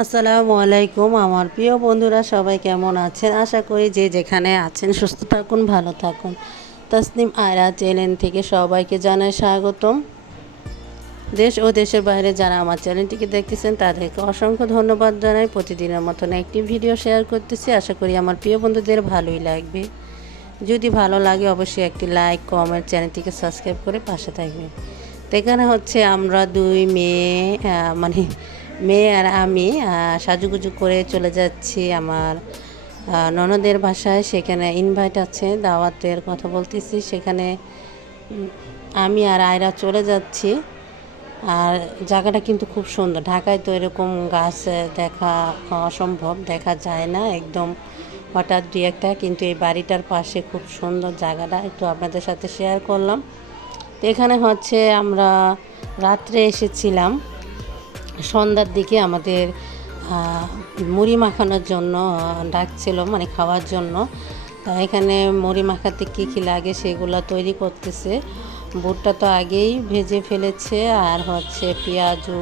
আসসালামু আলাইকুম, আমার প্রিয় বন্ধুরা সবাই কেমন আছেন? আশা করি যে যেখানে আছেন সুস্থ থাকুন, ভালো থাকুন। তসনিম আয়রা চ্যানেল থেকে সবাইকে জানাই স্বাগতম। দেশ ও দেশের বাইরে যারা আমার চ্যানেলটিকে দেখতেছেন, তাদেরকে অসংখ্য ধন্যবাদ জানাই। প্রতিদিনের মতন একটি ভিডিও শেয়ার করতেছি। আশা করি আমার প্রিয় বন্ধুদের ভালোই লাগবে। যদি ভালো লাগে, অবশ্যই একটি লাইক, কমেন্ট, চ্যানেলটিকে সাবস্ক্রাইব করে পাশে থাকবে তো এখানে হচ্ছে আমরা দুই মেয়ে মানে মেয়ে আর আমি সাজুগুজু করে চলে যাচ্ছি আমার ননদের বাসায়। সেখানে ইনভাইট আছে, দাওয়াতের কথা বলতেছি। সেখানে আমি আর আয়রা চলে যাচ্ছি। আর জায়গাটা কিন্তু খুব সুন্দর। ঢাকায় তো এরকম গাছ দেখা অসম্ভব, দেখা যায় না একদম। হঠাৎ দু একটা, কিন্তু এই বাড়িটার পাশে খুব সুন্দর জায়গাটা। একটু আপনাদের সাথে শেয়ার করলাম। তো এখানে হচ্ছে আমরা রাত্রে এসেছিলাম। সন্ধ্যার দিকে আমাদের মুড়ি মাখানোর জন্য ডাকছিল মানে খাওয়ার জন্য। তা এখানে মুড়ি মাখাতে কী কী লাগে সেগুলো তৈরি করতেছে। বুটটা তো আগেই ভেজে ফেলেছে, আর হচ্ছে পেঁয়াজু,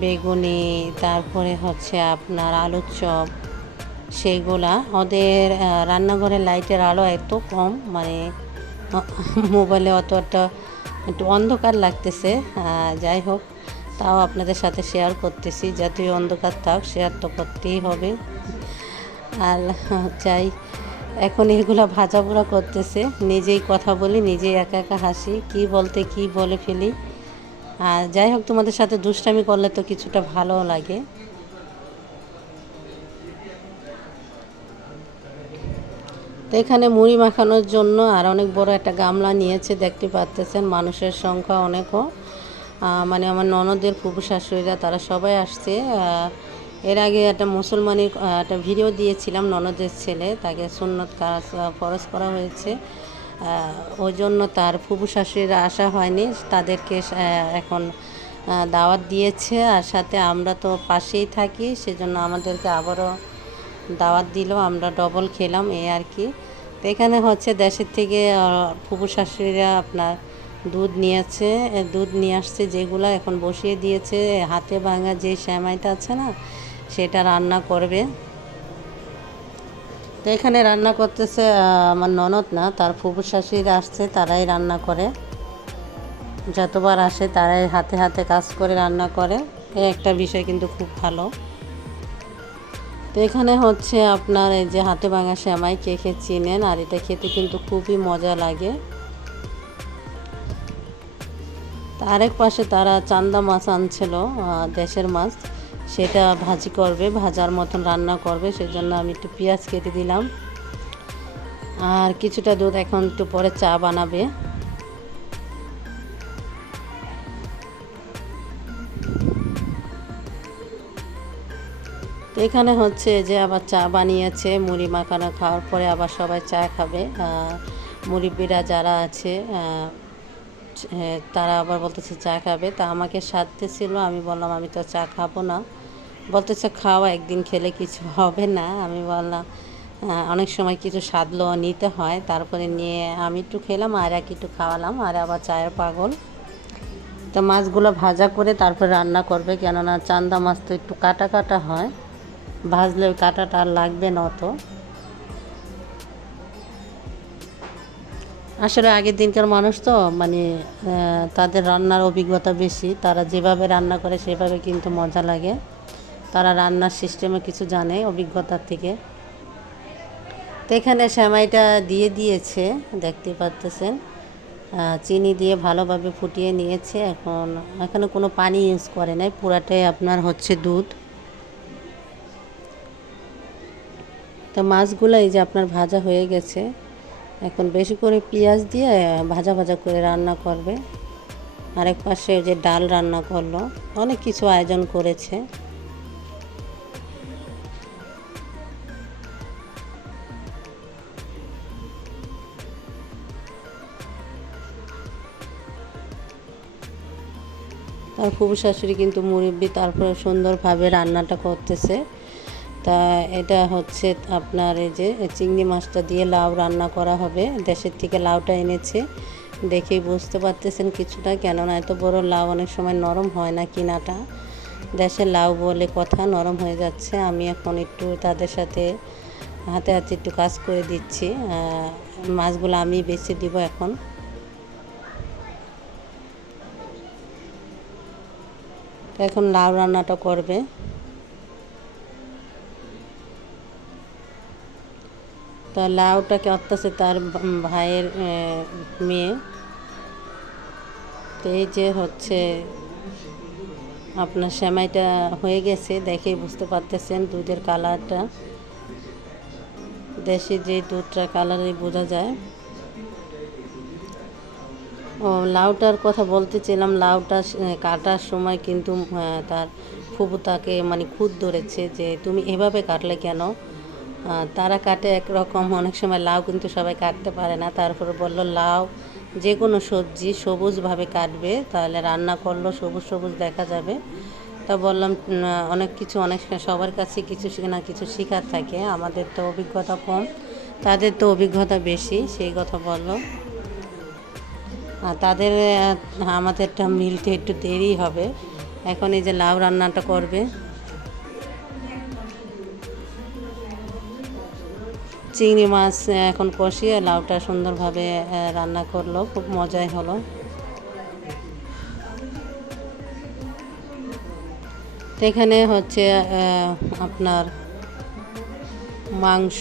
বেগুনি, তারপরে হচ্ছে আপনার আলুর চপ সেইগুলা ওদের রান্নাঘরের লাইটের আলো এত কম মানে মোবাইলে অত একটা একটু অন্ধকার লাগতেছে। যাই হোক। তাও আপনাদের সাথে শেয়ার করতেছি। যতই অন্ধকার থাক শেয়ার তো করতেই হবে। আর চাই এখন এগুলো ভাজা পোড়া করতেছে। নিজেই কথা বলি, নিজেই একা একা হাসি, কি বলতে কি বলে ফেলি। আর যাই হোক, তোমাদের সাথে দুষ্টামি করলে তো কিছুটা ভালো লাগে। তো এখানে মুড়ি মাখানোর জন্য আর অনেক বড় একটা গামলা নিয়েছে, দেখতে পাচ্তেছেন মানুষের সংখ্যা অনেকও। মানে আমার ননদের ফুপু শাশুড়িরা তারা সবাই আসছে। এর আগে একটা মুসলমানের একটা ভিডিও দিয়েছিলাম ননদের ছেলে, তাকে সুন্নত কাজ ফরজ করা হয়েছে। ওই জন্য তার ফুপু শাশুড়িরা আসা হয়নি, তাদেরকে এখন দাওয়াত দিয়েছে। আর সাথে আমরা তো পাশেই থাকি, সেজন্য আমাদেরকে আবারও দাওয়াত দিল, আমরা ডবল খেলাম, এই আর কি। তো এখানে হচ্ছে দেশের থেকে ফুপু শাশুড়িরা আপনার দুধ নিয়েছে দুধ নিয়ে আসছে যেগুলো এখন বসিয়ে দিয়েছে হাতে ভাঙা যে শ্যামাইটা আছে না, সেটা রান্না করবে। তো এখানে রান্না করতেছে আমার ননদ না, তার ফুপু শাশুড়িরা আসছে, তারাই রান্না করে। যতবার আসে তারাই হাতে হাতে কাজ করে, রান্না করে। এই একটা বিষয় কিন্তু খুব ভালো। তো এখানে হচ্ছে আপনার এই যে হাতে ভাঙা শ্যামাই, কে কে চিনেন? আর এটা খেতে কিন্তু খুবই মজা লাগে। আরেক পাশে তারা চান্দা মাছ আনছিল দেশের মাছ। সেটা ভাজি করবে, ভাজার মতন রান্না করবে, সেজন্য আমি একটু পেঁয়াজ কেটে দিলাম। আর কিছুটা দুধ এখন একটু পরে চা বানাবে। এখানে হচ্ছে যে আবার চা বানিয়েছে, মুড়ি মাখানো খাওয়ার পরে আবার সবাই চা খাবে। মুড়ি মুরব্বিরা যারা আছে তারা আবার বলতেছে, চা খাবে? তা আমাকে সাধতে ছিল, আমি বললাম, আমি তো চা খাব না। বলতেছে, খাওয়া একদিন খেলে কিছু হবে না। আমি বললাম অনেক সময় কিছু সাধলো নিতে হয়, তারপরে নিয়ে আমি একটু খেলাম, আর এক একটু খাওয়ালাম, আর আবার চায়ের পাগল। তো মাছগুলো ভাজা করে তারপর রান্না করবে, কেননা চান্দা মাছ তো একটু কাটা কাটা হয়, ভাজলে ওই কাটাটা আর লাগবে না অত। আসলে আগের দিনকার মানুষ তো মানে তাদের রান্নার অভিজ্ঞতা বেশি। তারা যেভাবে রান্না করে সেভাবে কিন্তু মজা লাগে। তারা রান্নার সিস্টেমে কিছু জানে অভিজ্ঞতার থেকে। তো এখানে সেমাইটা দিয়ে দিয়েছে, দেখতে পাচ্তেছেন চিনি দিয়ে ভালোভাবে ফুটিয়ে নিয়েছে। এখন, এখানে কোনো পানি ইউজ করে নাই। পুরাটাই আপনার হচ্ছে দুধ। তো মাছগুলো এই যে আপনার ভাজা হয়ে গেছে। এখন বেশি করে পেঁয়াজ দিয়ে ভাজা ভাজা করে রান্না করবে। আরেক পাশে যে ডাল রান্না করল। অনেক কিছু আয়োজন করেছে। তার ফুবু শাশুড়ি কিন্তু মুরব্বি তারপরে সুন্দরভাবে রান্নাটা করতেছে। তা এটা হচ্ছে আপনার এই যে চিংড়ি মাছটা দিয়ে লাউ রান্না করা হবে। দেশের থেকে লাউটা এনেছে। দেখেই বুঝতে পারতেছেন কিছুটা, কেননা এত বড় লাউ অনেক সময় নরম হয় না কিনাটা। দেশের লাউ বলে কথা নরম হয়ে যাচ্ছে। আমি এখন একটু তাদের সাথে হাতে হাতে একটু কাজ করে দিচ্ছি। মাছগুলো আমি বেছে দিব এখন। এখন লাউ রান্নাটা করবে। তো লাউটাকে অত্যাচে তার ভাইয়ের মেয়ে। তো এই যে হচ্ছে আপনার সেমাইটা হয়ে গেছে দেখে বুঝতে পারতেছেন দুধের কালারটা। দেশে যে দুধটা কালারে বোঝা যায়। ও, লাউটার কথা বলতেছিলাম, লাউটা কাটার সময় কিন্তু তার ফুবু তাকে মানে খুদ ধরেছে যে তুমি এভাবে কাটলে কেন? তারা কাটে একরকম। অনেক সময় লাউ কিন্তু সবাই কাটতে পারে না। তারপরে বলল, লাউ যে কোনো সবজি সবুজভাবে কাটবে, তাহলে রান্না করল, সবুজ সবুজ দেখা যাবে। তা বললাম অনেক কিছু, অনেক সবার কাছে কিছু না, কিছু শেখার থাকে। আমাদের তো অভিজ্ঞতা কম, তাদের তো অভিজ্ঞতা বেশি। সেই কথা বলল। আর তাদের আমাদেরটা মিলতে একটু দেরি হবে। এখন এই যে লাউ রান্নাটা করবে চিংড়ি মাছ এখন কষিয়ে লাউটা সুন্দরভাবে রান্না করল, খুব মজাই হলো। এখানে হচ্ছে আপনার মাংস,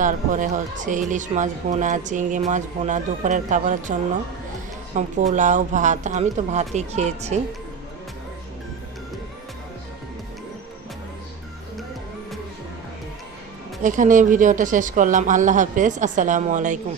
তারপরে হচ্ছে ইলিশ মাছ ভুনা, চিংড়ি মাছ ভুনা দুপুরের খাবারের জন্য, পোলাও, ভাত, আমি তো ভাতই খেয়েছি। এখানে ভিডিওটা শেষ করলাম। আল্লাহ হাফেজ। আসসালামু আলাইকুম।